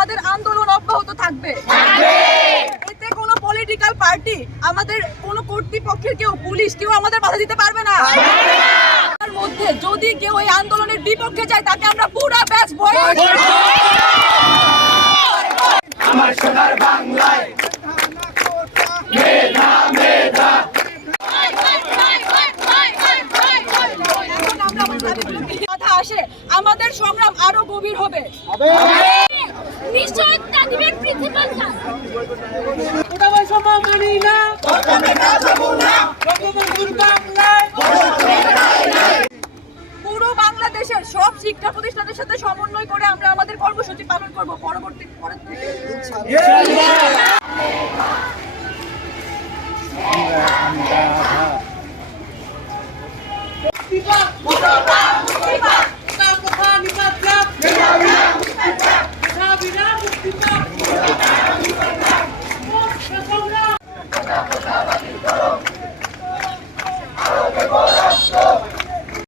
আমাদের আন্দোলন অব্যাহত থাকবে। এতে কোনো পলিটিক্যাল পার্টি, আমাদের কোনো কর্তৃপক্ষের কেউ, পুলিশ কেউ আমাদের বাধা দিতে পারবে না। তার মধ্যে যদি কেউ এই আন্দোলনের বিপক্ষে যায় তাকে আমরা পুরো ব্যাচ বয়কট করব। আমার সোনার বাংলায় মেধা মেধা কথা আসে, আমাদের সংগ্রাম আরো গভীর হবে। নিশ্চয়তা দিবেন প্রিন্সিপাল স্যার। ওটা বৈষম্য মানি না, পুরো বাংলাদেশের সব শিক্ষা প্রতিষ্ঠানের সাথে সমন্বয় করে আমরা আমাদের কর্মসূচি পালন করব পরবর্তী মুর্দাবাদ